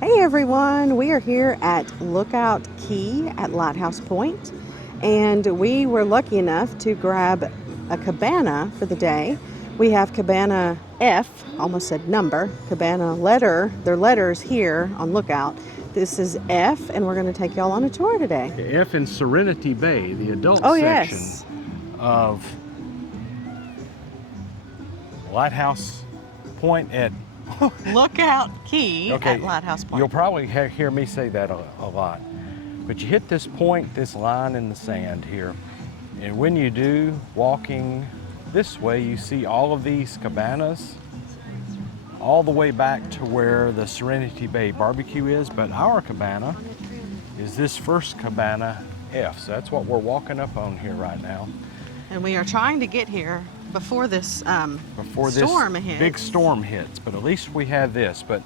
Hey everyone, we are here at Lookout Cay at Lighthouse Point, and we were lucky enough to grab a cabana for the day. We have Cabana F, almost said number, cabana letter, their letters here on Lookout. This is F, and we're going to take y'all on a tour today. F in Serenity Bay, the adult Oh section yes, of Lighthouse Point at Lookout Cay okay, at Lighthouse Point. you'll probably hear me say that a lot, but you hit this point, this line in the sand here, and when you do, walking this way, you see all of these cabanas all the way back to where the Serenity Bay barbecue is, but our cabana is this first Cabana F, so that's what we're walking up on here right now. And we are trying to get here before this storm hits. Big storm hits, but at least we have this. But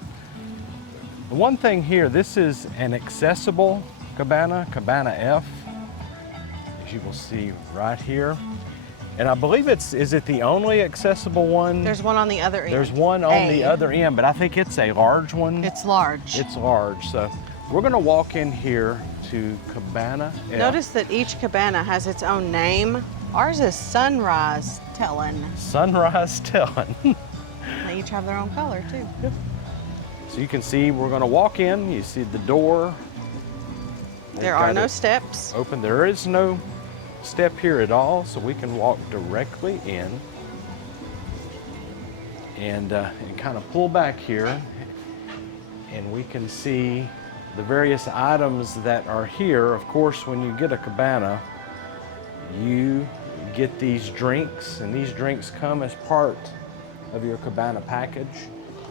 the one thing here, this is an accessible cabana, Cabana F, as you will see right here. And I believe is it the only accessible one? There's one on the other end. There's one on the other end, but I think it's a large one. It's large. It's large, so we're gonna walk in here to Cabana F. Notice that each cabana has its own name. Ours is Sunrise Telling. Sunrise Telling. They each have their own color too. So you can see we're going to walk in. You see the door. There are no steps. Open. There is no step here at all, so we can walk directly in and kind of pull back here, and we can see the various items that are here. Of course, when you get a cabana, you get these drinks, and these drinks come as part of your cabana package.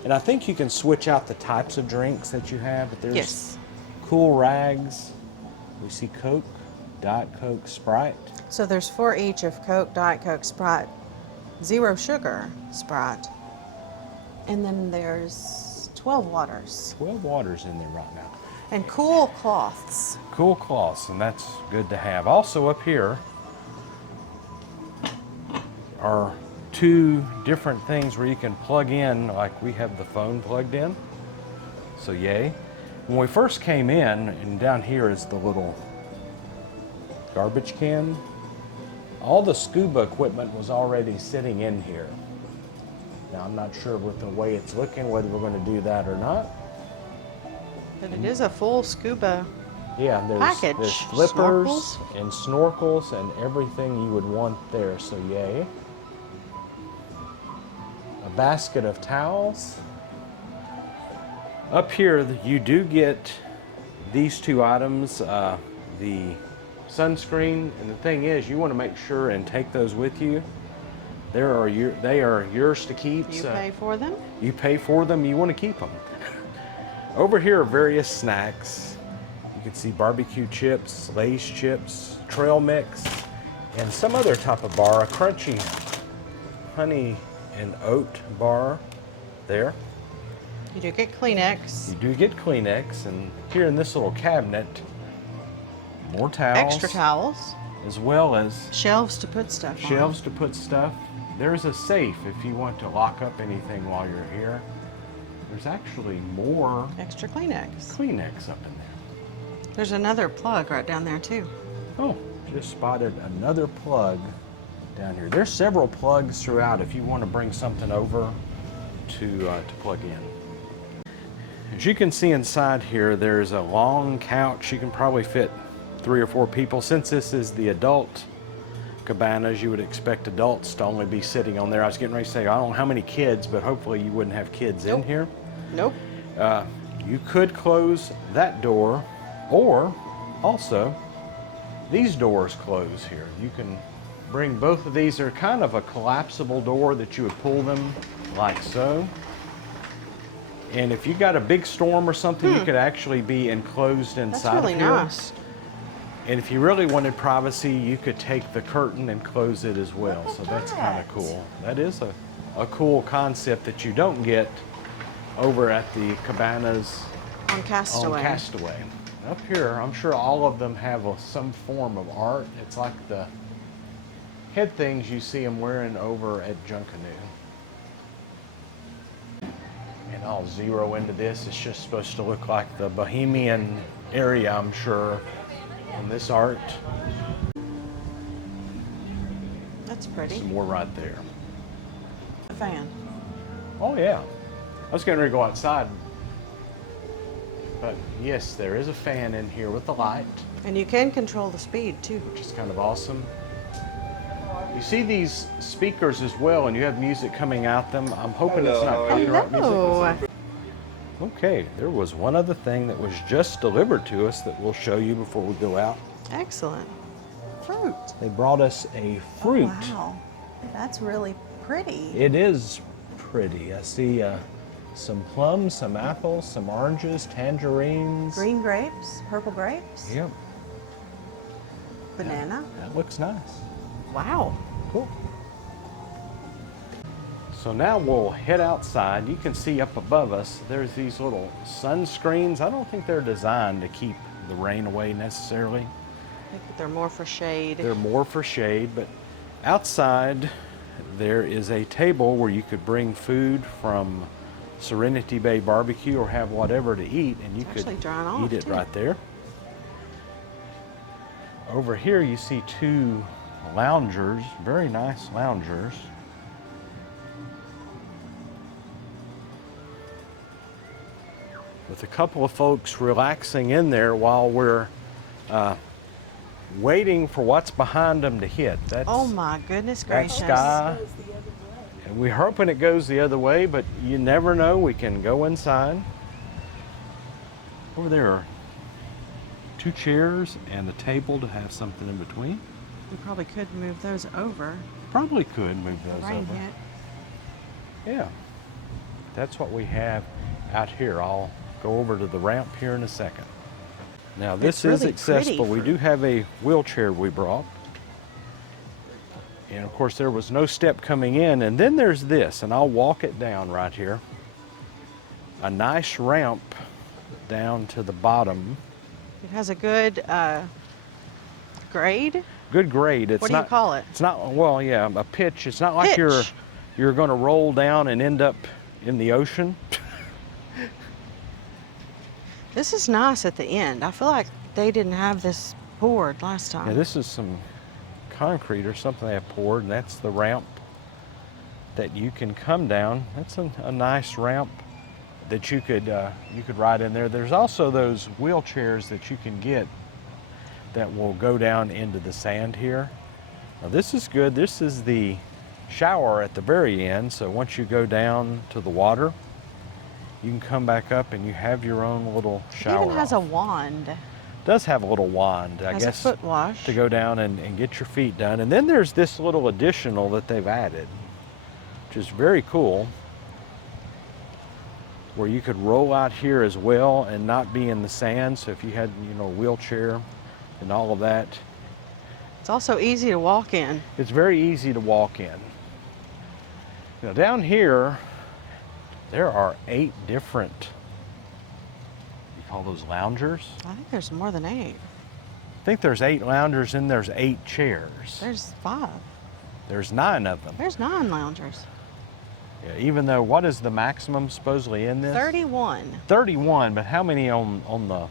And I think you can switch out the types of drinks that you have, but there's Cool Rags. We see Coke, Diet Coke, Sprite. So there's 4 each of Coke, Diet Coke, Sprite, 0 sugar Sprite. And then there's 12 waters. 12 waters in there right now. And cool cloths. Cool cloths, and that's good to have. Also up here are 2 different things where you can plug in, like we have the phone plugged in, so yay. When we first came in, and down here is the little garbage can, all the scuba equipment was already sitting in here. Now I'm not sure with the way it's looking whether we're going to do that or not. But it is a full scuba package. There's flippers and snorkels and everything you would want there, so yay. A basket of towels. Up here you do get these 2 items, the sunscreen, and the thing is you want to make sure and take those with you. They are yours to keep. You pay for them? You pay for them, you want to keep them. Over here are various snacks. You can see barbecue chips, Lay's chips, trail mix, and some other type of bar, a crunchy honey and oat bar there. You do get Kleenex. You do get Kleenex, and here in this little cabinet, more towels. Extra towels. As well as shelves to put stuff on. Shelves to put stuff. There's a safe if you want to lock up anything while you're here. There's actually more extra Kleenex. Kleenex up in there. There's another plug right down there too. Oh, just spotted another plug down here. There's several plugs throughout if you want to bring something over to plug in. As you can see inside here, there's a long couch. You can probably fit 3 or 4 people. Since this is the adult cabanas, you would expect adults to only be sitting on there. I was getting ready to say, I don't know how many kids, but hopefully you wouldn't have kids in here. Nope. You could close that door, or also these doors close here. You can bring both of these. They're kind of a collapsible door that you would pull them like so. And if you got a big storm or something, you could actually be enclosed inside That's really of here. Nice. And if you really wanted privacy, you could take the curtain and close it as well. So that's kind of cool. That is a cool concept that you don't get over at the cabanas on Castaway. Up here, I'm sure all of them have some form of art. It's like the head things you see them wearing over at Junkanoo. And I'll zero into this. It's just supposed to look like the Bohemian area, I'm sure, in this art. That's pretty. Some more right there. A fan. Oh yeah. I was getting ready to go outside. But yes, there is a fan in here with the light, And you can control the speed too. which is kind of awesome. You see these speakers as well, and you have music coming out them. I'm hoping it's not copyright music. Hello. Okay, there was one other thing that was just delivered to us that we'll show you before we go out. Excellent. Fruit. They brought us a fruit. Wow. That's really pretty. It is pretty. I see some plums, some apples, some oranges, tangerines. Green grapes, purple grapes, Yep, banana. that looks nice. Wow. Cool. So now we'll head outside. You can see up above us, there's these little sunscreens. I don't think they're designed to keep the rain away necessarily. I think that they're more for shade. They're more for shade, but outside there is a table where you could bring food from Serenity Bay Barbecue or have whatever to eat, and you It's could actually drying off, eat it too. right there. Over here you see two loungers, very nice loungers. With a couple of folks relaxing in there while we're waiting for what's behind them to hit. That's, Oh my goodness that gracious. sky. And we're hoping it goes the other way, but you never know. We can go inside. Over there are two chairs and a table to have something in between. We probably could move those over. Probably could move The those rain over. hit. Yeah, that's what we have out here. I'll go over to the ramp here in a second. Now this It's is really accessible. pretty We do have a wheelchair we brought. And of course there was no step coming in. And then there's this, and I'll walk it down right here. A nice ramp down to the bottom. It has a good grade. Good grade. It's What do you not, call it? It's not, well, yeah, a pitch. It's not like Pitch. you're going to roll down and end up in the ocean. This is nice at the end. I feel like they didn't have this poured last time. Yeah, this is some concrete or something they have poured, and that's the ramp that you can come down. That's a nice ramp that you could ride in there. There's also those wheelchairs that you can get that will go down into the sand here. Now this is good. This is the shower at the very end, so once you go down to the water, you can come back up and you have your own little shower. It even has a off. wand. Does have a little wand, I Has guess, a foot wash. to go down and get your feet done. And then there's this little additional that they've added, which is very cool, where you could roll out here as well and not be in the sand. So if you had, a wheelchair and all of that, It's also easy to walk in. it's very easy to walk in. Now down here, there are 8 different, you call those loungers? I think there's more than 8. I think there's 8 loungers and there's 8 chairs. There's 5. There's 9 of them. There's 9 loungers. Yeah, even though, what is the maximum supposedly in this? 31. 31, but how many on the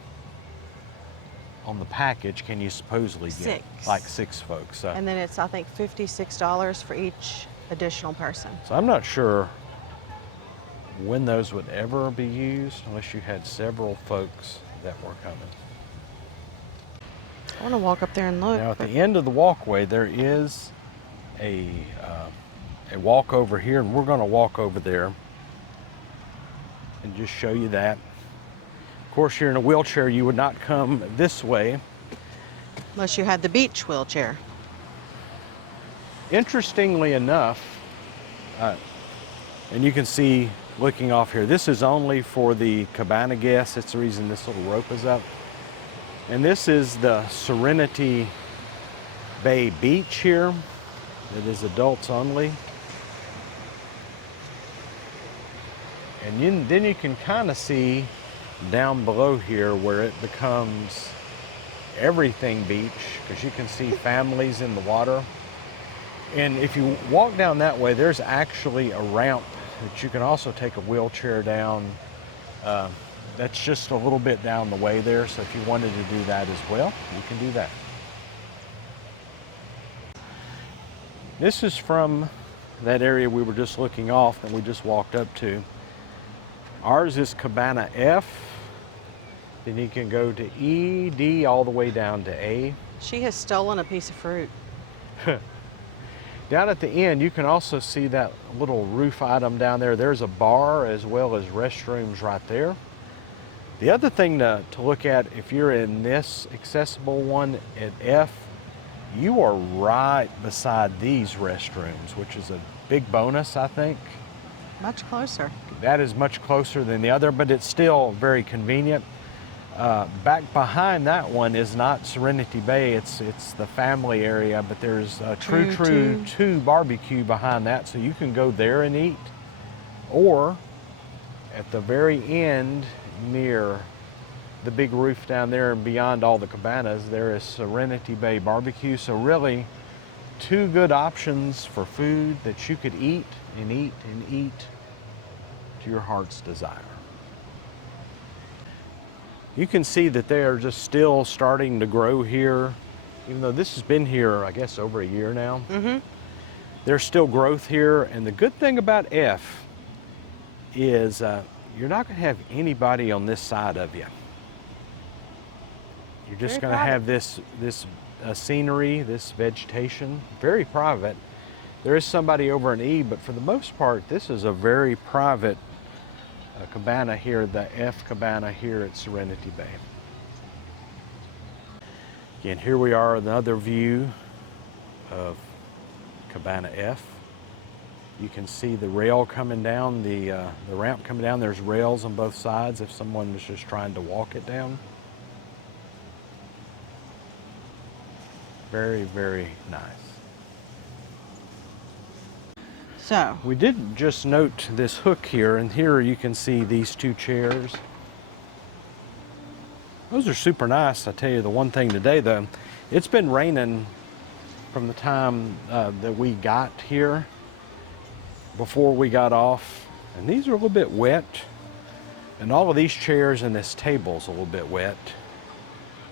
package can you supposedly get? 6. Like 6 folks. So, And then it's, I think, $56 for each additional person. so I'm not sure when those would ever be used unless you had several folks that were coming. I want to walk up there and look. Now at the but end of the walkway there is a walk over here, and we're going to walk over there and just show you that. Of course, you're in a wheelchair, you would not come this way. unless you had the beach wheelchair. Interestingly enough, and you can see looking off here, this is only for the cabana guests. It's the reason this little rope is up. And this is the Serenity Bay Beach here. It is adults only. And then you can kind of see down below here where it becomes everything beach, because you can see families in the water. And if you walk down that way, there's actually a ramp that you can also take a wheelchair down. That's just a little bit down the way there, so if you wanted to do that as well, you can do that. This is from that area we were just looking off and we just walked up to. Ours is Cabana F. Then you can go to E, D, all the way down to A. She has stolen a piece of fruit. Down at the end, you can also see that little roof item down there. There's a bar as well as restrooms right there. The other thing to look at, if you're in this accessible one at F, you are right beside these restrooms, which is a big bonus, I think. Much closer. That is much closer than the other, but it's still very convenient. Back behind that one is not Serenity Bay, it's the family area, but there's a True 2 barbecue behind that, so you can go there and eat. Or at the very end, near the big roof down there and beyond all the cabanas, there is Serenity Bay barbecue. So really, two good options for food that you could eat and eat and eat to your heart's desire. You can see that they are just still starting to grow here. Even though this has been here, I guess, over a year now. Mm-hmm. There's still growth here. And the good thing about F is you're not going to have anybody on this side of you. You're just going to have this scenery, this vegetation, very private. There is somebody over in E, but for the most part, this is a very private cabana here, the F cabana here at Serenity Bay. Again, here we are, another view of Cabana F. You can see the rail coming down, the ramp coming down. There's rails on both sides if someone was just trying to walk it down. Very, very nice. So we did just note this hook here, and here you can see these two chairs. Those are super nice. I tell you the one thing today though, it's been raining from the time that we got here, before we got off, and these are a little bit wet, and all of these chairs and this table's a little bit wet.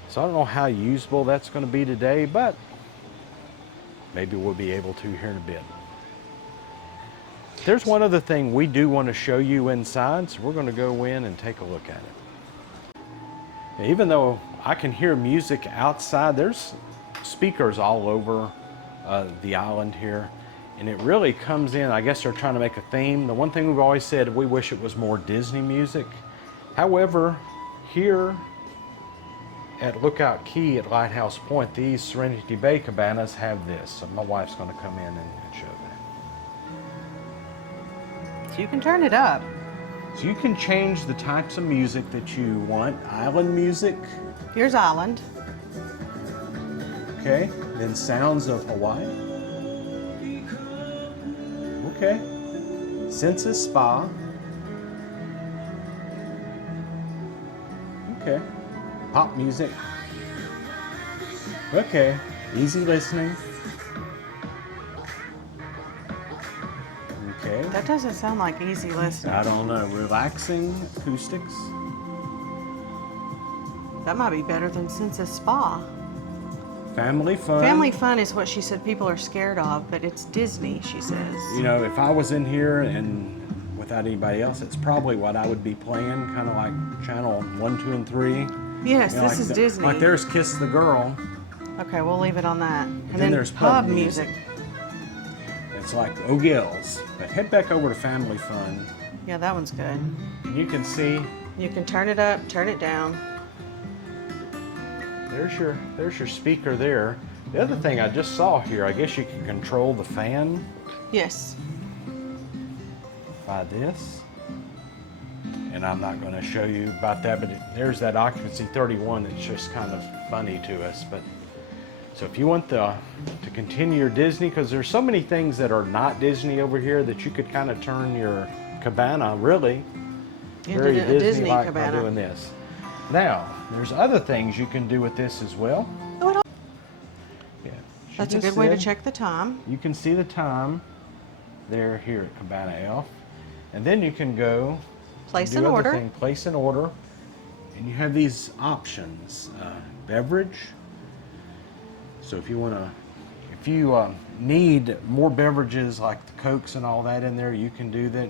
So I don't know how usable that's going to be today, but maybe we'll be able to here in a bit. There's one other thing we do want to show you inside, so we're going to go in and take a look at it. Now, even though I can hear music outside, there's speakers all over the island here, and it really comes in. I guess they're trying to make a theme. The one thing we've always said, we wish it was more Disney music. However, here at Lookout Cay at Lighthouse Point, these Serenity Bay cabanas have this. So my wife's going to come in and show that. you can turn it up. So you can change the types of music that you want. Island music. Here's Island. Okay. Then Sounds of Hawaii. Okay. Census Spa. Okay. Pop music. Okay. Easy listening. Okay. That doesn't sound like easy listening. I don't know. Relaxing acoustics. That might be better than Census Spa. Family fun. Family fun is what she said people are scared of, but it's Disney, she says. You know, if I was in here and without anybody else, it's probably what I would be playing, kind of like channel 1, 2, and 3. Yes, you know, this is Disney. Like there's Kiss the Girl. Okay, we'll leave it on that. And then there's pub music. music. It's like O'Gill's. But head back over to Family Fun. Yeah, that one's good. And you can see. You can turn it up, turn it down. There's your speaker there. The other thing I just saw here, I guess you can control the fan. Yes. By this. And I'm not going to show you about that, but there's that occupancy 31 that's just kind of funny to us. But so if you want to continue your Disney, because there's so many things that are not Disney over here that you could kind of turn your cabana really very Disney-like by doing this. Now, there's other things you can do with this as well. Yeah, that's a good way to check the time. You can see the time there here at Cabana F. And then you can go Place do an other order. thing, place an order, and you have these options. Beverage. So if you want to, if you need more beverages like the Cokes and all that in there, you can do that.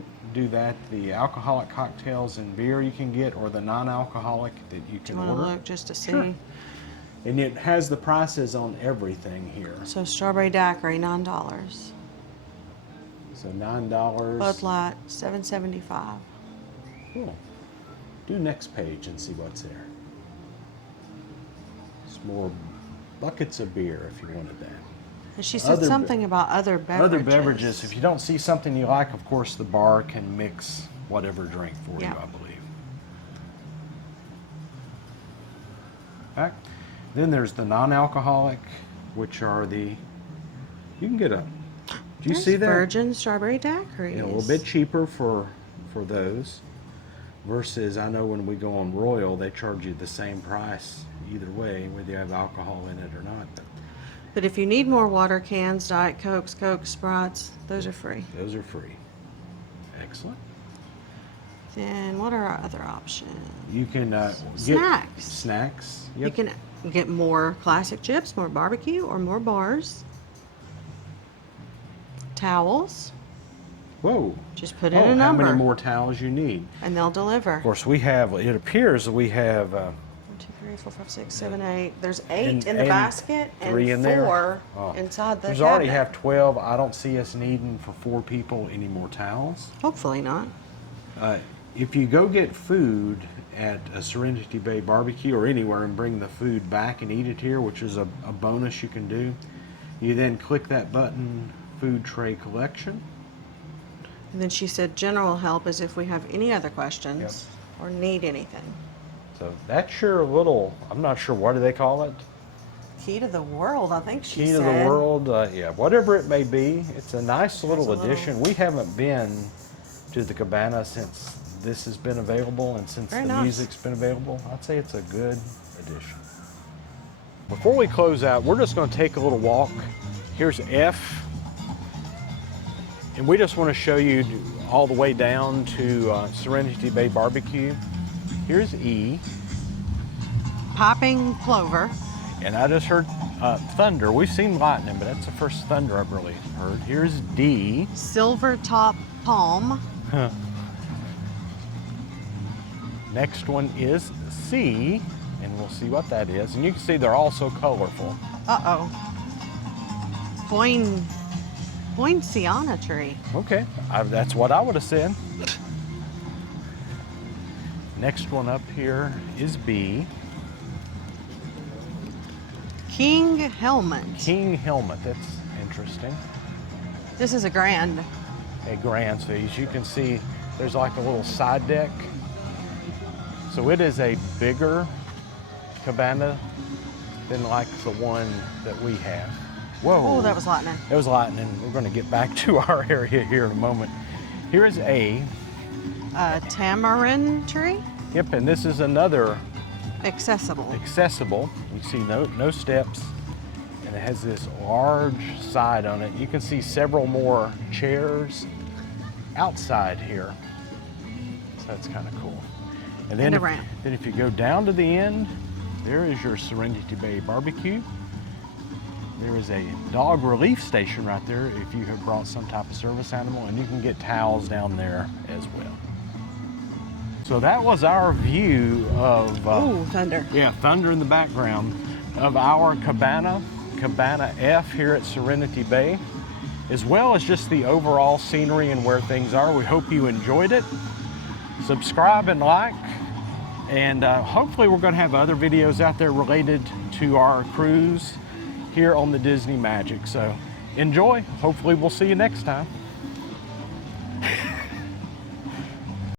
The alcoholic cocktails and beer you can get, or the non-alcoholic that you Do can you want to order. look just to see? Sure. And it has the prices on everything here. So strawberry daiquiri, $9. So $9. Bud Light, $7.75. Cool. Do next page and see what's there. It's more buckets of beer if you wanted that. And she said Other something about other beverages. Other beverages. If you don't see something you like, of course, the bar can mix whatever drink for you, I believe. Okay. Then there's the non-alcoholic, which are the, you can get a, do you see that? Virgin strawberry daiquiris. A little bit cheaper for those. Versus, I know when we go on Royal, they charge you the same price either way, whether you have alcohol in it or not. But if you need more water cans, Diet Cokes, Coke, Sprites, those are free. Those are free. Excellent. Then what are our other options? You can get Snacks. Snacks. Yep. You can get more classic chips, more barbecue, or more bars. Towels. Whoa. Just put in a number. How many more towels you need? And they'll deliver. Of course, we have, it appears that we have 1, 2, 3, 4, 5, 6, 7, 8. There's 8 in the and basket and 3 in there. 4 Oh. inside the There's cabinet. already have 12. I don't see us needing for 4 people any more towels. Hopefully not. If you go get food at a Serenity Bay barbecue or anywhere and bring the food back and eat it here, which is a bonus you can do, you then click that button, food tray collection. And then she said general help is if we have any other questions or need anything. So that's your little, I'm not sure, what do they call it? Key to the world, I think she Key said. to the world, yeah, whatever it may be. It's a nice little a little- addition. We haven't been to the Cabana since this has been available and since Very the nice. music's been available. I'd say it's a good addition. Before we close out, we're just going to take a little walk. Here's F. And we just want to show you all the way down to Serenity Bay Barbecue. Here's E. Popping plover. And I just heard thunder. We've seen lightning, but that's the first thunder I've really heard. Here's D. Silver top palm. Next one is C, and we'll see what that is. And you can see they're all so colorful. Uh-oh. Poinciana tree. Okay, that's what I would have said. Next one up here is B. King helmet. King helmet, that's interesting. This is a grand. A grand, so as you can see, there's like a little side deck. So it is a bigger cabana than like the one that we have. Whoa. Oh, that was lightning. It was lightning. We're going to get back to our area here in a moment. Here is A. Tamarind tree. Yep, and this is another Accessible. accessible. You see no steps, and it has this large side on it. You can see several more chairs outside here. So that's kind of cool. And then, And a ramp. then if you go down to the end, there is your Serenity Bay barbecue. There is a dog relief station right there if you have brought some type of service animal, and you can get towels down there as well. So that was our view of Ooh, thunder. yeah, thunder in the background of our Cabana F here at Serenity Bay, as well as just the overall scenery and where things are. We hope you enjoyed it. Subscribe and like, and hopefully we're going to have other videos out there related to our cruise here on the Disney Magic. So enjoy. Hopefully we'll see you next time.